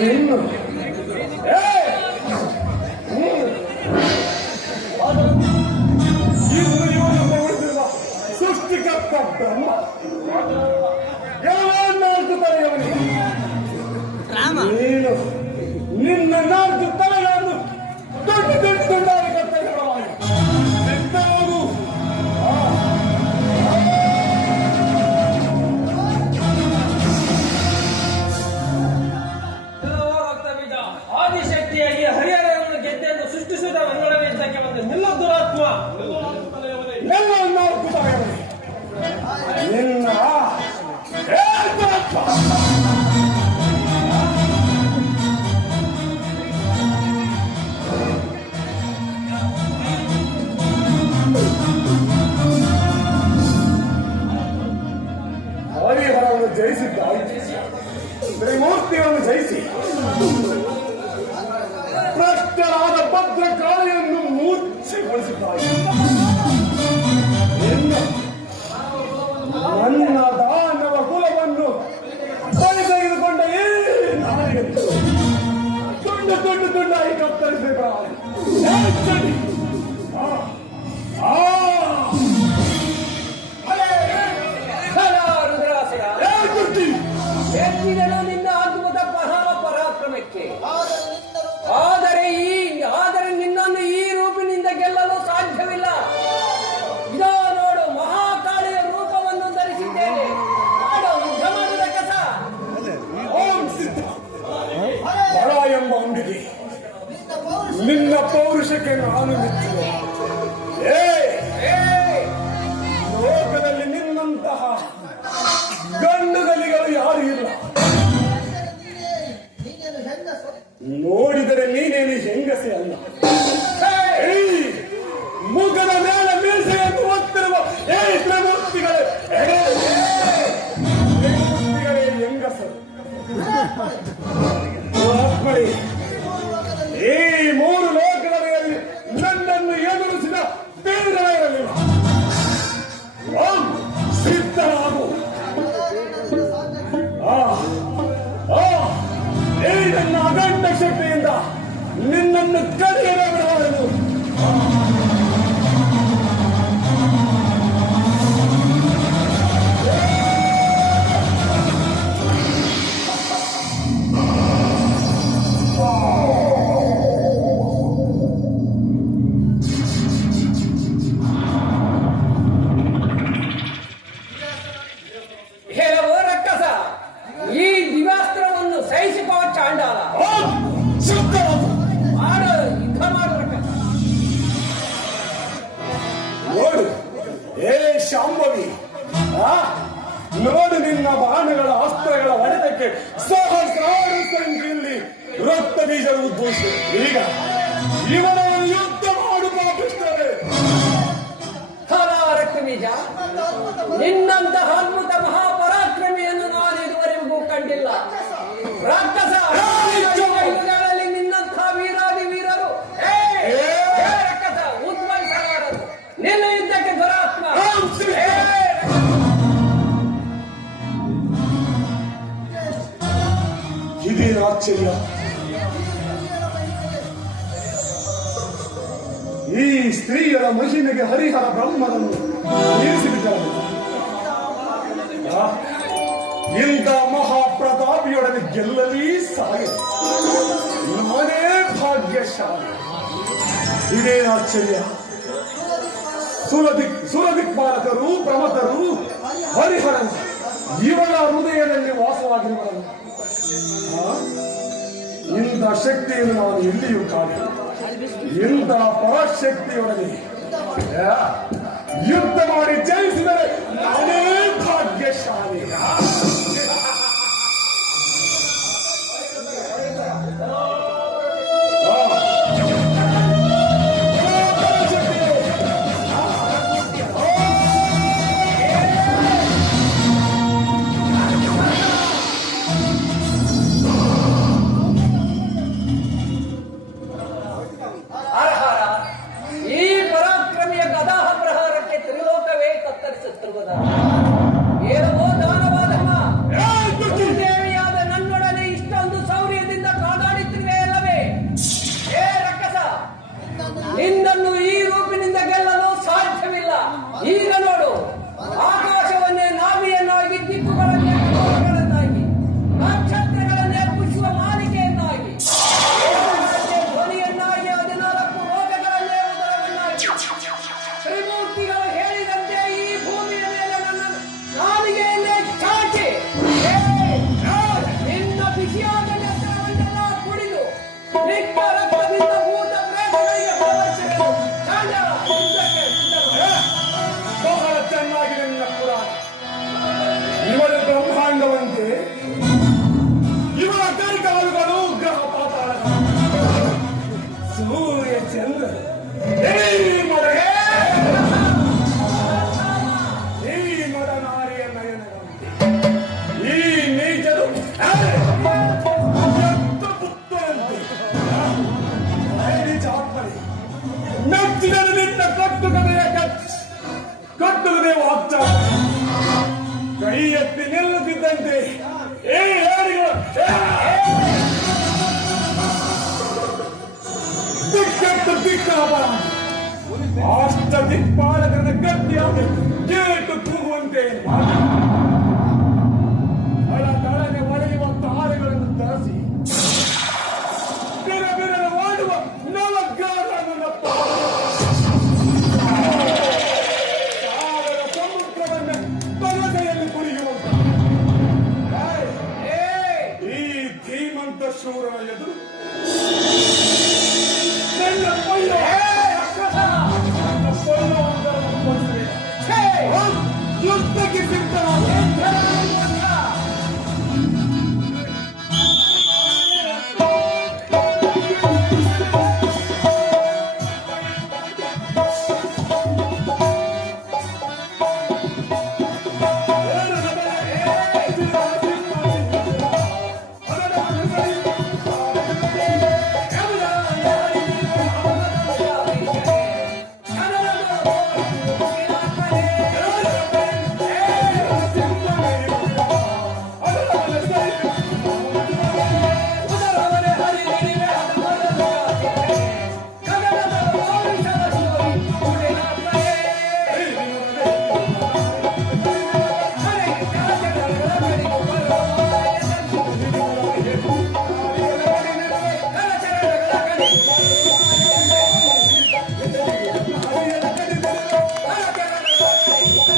ಇನ್ನು ಇವನು ಉಳಿದಿರುವ ಸೃಷ್ಟಿಕರ್ತ ಬ್ರಹ್ಮ ನಾಲ್ಕು ತಲೆಯವನಿಗೆ ನೀನು ನಿನ್ನ ನಾಲ್ಕು ತಲೆಗಳನ್ನು ದೊಡ್ಡ ದೊಡ್ಡ ದೊಡ್ಡಾಗಿ ಕರ್ತವ್ಯವಾಗಿ ಸಿದ್ಧವಾಗು. ಆದಿಶಕ್ತಿಯಾಗಿ ಹರಿಹರವನ್ನು ಗೆದ್ದೆಯನ್ನು ಸೃಷ್ಟಿಸಿದ ವೆಂಕಟೇಶಕ್ಕೆ ಬಂದು ನಿಲ್ಲ ದುರಾತ್ಮ ಎಲ್ಲ ನಾಲ್ಕು ತಲೆಯವನಿಗೆ ನಿನ್ನ ಹರಿಹರವನ್ನು ಜಯಿಸಿದ್ದಾಯಿತು. ತ್ರಿಮೂರ್ತಿಯನ್ನು ಜಯಿಸಿ ಭ್ರಷ್ಟರಾದ ಭದ್ರಕಾಳಿಯನ್ನು ಮೂರ್ಛೆಗೊಳಿಸಿದ್ದಾಯಿತು. ನನ್ನ ದಾನವ ಕುಲವನ್ನು ಬಳಿ ತೆಗೆದುಕೊಂಡ ಈ ನಾಯಿಯನ್ನು ತುಂಡು ತುಂಡು ತುಂಡಾಗಿ ಕತ್ತರಿಸಿದ ನಿನ್ನ ಅದ್ಭುತ ಪರಾಕ್ರಮಕ್ಕೆ. ಆದರೆ ನಿನ್ನನ್ನು ಈ ರೂಪಿನಿಂದ ಗೆಲ್ಲಲು ಸಾಧ್ಯವಿಲ್ಲ. ಇದೋ ನೋಡು, ಮಹಾಕಾಳಿಯ ರೂಪವನ್ನು ಧರಿಸಿದ್ದೇನೆ. ಯುದ್ಧ ಮಾಡುವ ಕಸ ಬರ ಎಂಬ ಅಂಬಿಗೆ ನಿನ್ನ ಪೌರುಷಕ್ಕೆ ನಾನು ಮೆಚ್ಚುವೆ. ಲೋಕದಲ್ಲಿ ನಿನ್ನಂತಹ ಗಂಡುಗಲಿಗಳು ಯಾರು ಇಲ್ಲ. ನೋಡಿದರೆ ನೀನೇನು ಹೆಂಗಸೆ ಅಲ್ಲ. ಮುಖದ ಮೇಲೆ ಮೀಸೆಯನ್ನು ಒತ್ತಿರುವ ತ್ರಿಮೂರ್ತಿಗಳೇ ಹೆಂಗಸರು. ಈ ಮೂರು ಲೋಕಗಳಲ್ಲಿ ನನ್ನನ್ನು ಎದುರಿಸಿದ ಬೀರಲಿಲ್ಲ. ಸಿದ್ಧರಾಗು. ಈ ನನ್ನ ಅಗಂಡ ಶಕ್ತಿಯಿಂದ ನಿನ್ನನ್ನು ಕರೆಯಲು ಬಿಡಬಾರದು. ಹೇಳವೋ ರಕ್ಕಸ, ಈ ದಿವಾಸ್ತ್ರವನ್ನು ಸಹಿಸಿಕೋ ಚಾಂಡಾಲ. ಯುದ್ಧ ಮಾಡು ರಕ್ಕಸ. ನೋಡು ಶಾಂಭವಿ, ನೋಡು ನಿನ್ನ ಬಾಣಗಳ ಅಸ್ತ್ರಗಳ ಹೊಡೆತಕ್ಕೆ ಸಹಸ್ರಾರು ಸಂಖ್ಯೆಯಲ್ಲಿ ರಕ್ತ ಬೀಜ ಉದ್ಭವಿಸಿದೆ. ಈಗ ಇವನನ್ನು ಯುದ್ಧ ಮಾಡು ಪಾಪಿಸುತ್ತದೆ. ರಕ್ತ ಬೀಜ, ನಿನ್ನಂತಹ ಅದ್ಭುತ ಮಹಾಪರಾಕ್ರಮಿಯನ್ನು ನಾನು ಇದುವರೆಗೂ ಕಂಡಿಲ್ಲ. ರಾಕ್ಷಸ ನಿನ್ನಂತಹ ವೀರಾದಿ ವೀರರು ರಕ್ಕಸ ಉದ್ಭವಿಸಲಾರರು. ನಿನ್ನ ಯುದ್ಧಕ್ಕೆ ದುರಾತ್ಮ. ಇದೇನು ಆಶ್ಚರ್ಯ! ಈ ಸ್ತ್ರೀಯರ ಮಹಿಮೆಗೆ ಹರಿಹರ ಬ್ರಹ್ಮನನ್ನು ಮೀರಿಸಿಬಿಟ್ಟರು. ಇಂಥ ಮಹಾಪ್ರತಾಪಿಯೊಡನೆ ಗೆಲ್ಲಲಿ ಸಾಯ ನಾನೇ ಭಾಗ್ಯಶಾಲಿ. ಇದೇ ಆಶ್ಚರ್ಯ! ಸುರದಿಕ್ಪಾಲಕರು ಪ್ರಮಥರು ಹರಿಹರನು ಇವಳ ಹೃದಯದಲ್ಲಿ ವಾಸವಾಗಿರುವನು. ಇಂಥ ಶಕ್ತಿಯನ್ನು ನಾನು ಎಲ್ಲಿಯೂ ಕಾಣೆ. ಇಂಥ ಪರಾಶಕ್ತಿಯೊಡನೆ ಯುದ್ಧ ಮಾಡಿ ಜಯಿಸಿದರೆ ನಾನೇ ಭಾಗ್ಯಶಾಲಿ. ಈ ಪರಾಕ್ರಮಿಯ ಗದಾಹ ಪ್ರಹಾರಕ್ಕೆ ತ್ರಿಲೋಕವೇ ತತ್ತರಿಸುತ್ತಿರುವುದ. ಗಟ್ಟಿಯಾಗಿ ಗೇಟು ಕೂಗುವಂತೆ ಮಾಡಿ ದಳನೆ ಒಳೆಯುವ ತಾರೆಗಳನ್ನು ತರಿಸಿ ಬಿರ ಬಿರಲು ಮಾಡುವ ನವಗ್ರಹಗಳನ್ನು ಸಾಗರ ಸಮುದ್ರವನ್ನು ಬಲಗೈಯಲ್ಲಿ ಕುಡಿಯುವಂತ ಈ ಧೀಮಂತ ಶೂರನ ಎದುರು